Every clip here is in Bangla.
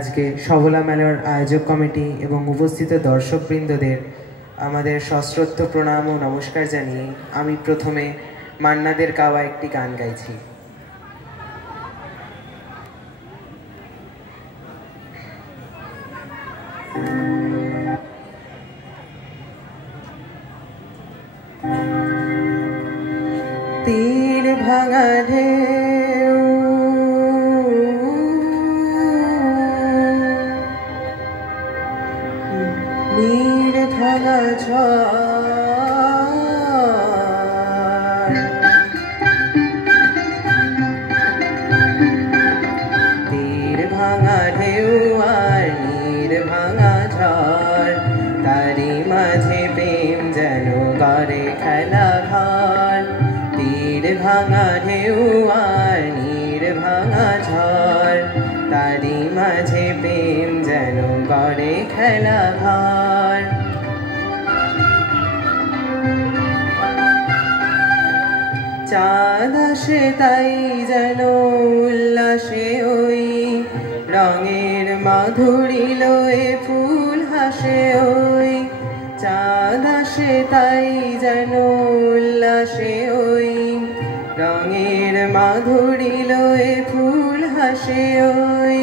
আজকে সবলা মেলার আয়োজক কমিটি এবং উপস্থিত দর্শকবৃন্দদের আমাদের সশ্রদ্ধ প্রণাম ও নমস্কার জানিয়ে আমি প্রথমে মান্নাদের গাওয়া একটি গান গাইছি। তীর ভাঙা ঢেউ নীর ভাঙা ঝড়, তীর ভাঙা ঢেউ আর নীর ভাঙা ঝড়, তারি মাঝে প্রেম যেন করে খেলা ঘর। তীর ভাঙা ঢেউ আর নীর ভাঙা ঝড়, তারি মাঝে প্রেম যেন করে খেলা ঘর। চাঁদ আসে তাই যেন উল্লাসে ওই রঙের মাধুরী লয়ে ফুল হাসে ওই। চাঁদ আসে তাই যেন উল্লাসে ওই রঙের মাধুরী লয়ে ফুল হাসে ওই।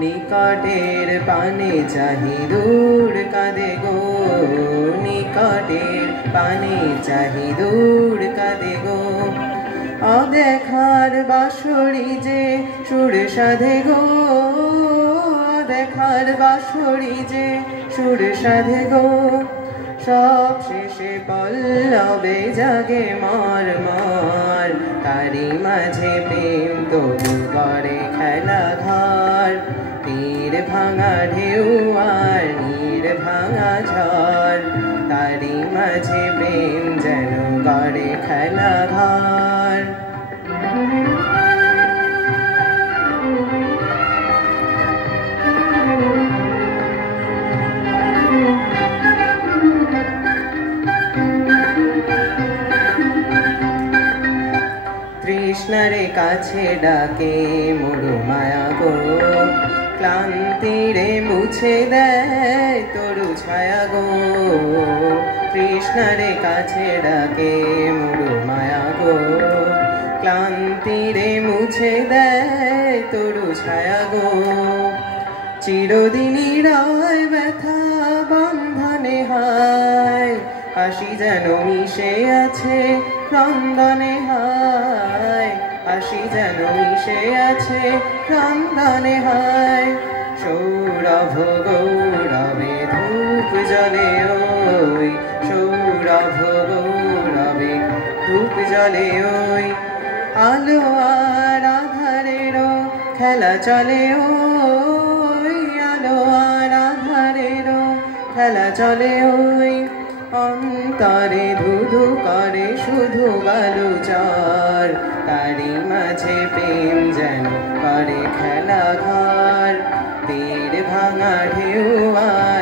নিকটের পানে চাহি দূর কাঁদে গো, নিকটের পানে চাহি দূর কাঁদে গো। অদেখার বাঁশরি যে সুর সাধে গো, অদেখার বাঁশরি যে সুর সাধে গো। সব শেষে পল্লবে জাগে মর মর, তারি মাঝে প্রেম তবু করে খেলা ঘর। তীর ভাঙা ঢেউ আর নীর ভাঙা ঝড়, তারি মাঝে প্রেম যেন করে খেলা ঘর। তৃষ্ণারে কাছে ডাকে মরু মায়া গো, ক্লান্তিরে মুছে দেয় তরু ছায়া গো। তৃষ্ণারে কাছে ডাকে মরু মায়া গো, ক্লান্তিরে মুছে দেয় তরু ছায়া গো। চিরদিনই রয় ব্যথা বন্ধনে হায়, হাসি যেন মিশে আছে ক্রন্দনে হায়, হাসি যেন মিশে আছে ক্রন্দনে হায়। সৌরভ গৌরবে ধূপ জ্বলে ওই, সৌরভ গৌরবে ধূপ জ্বলে ওই। আলো আর আধারেরও খেলা চলে ওই, আলো আর আধারেরও খেলা চলে ওই। অন্তরে ধুধু করে শুধু বালুচর, তারি মাঝে প্রেম যেন করে খেলা ঘর। তীর ভাঙা ঢেউ আর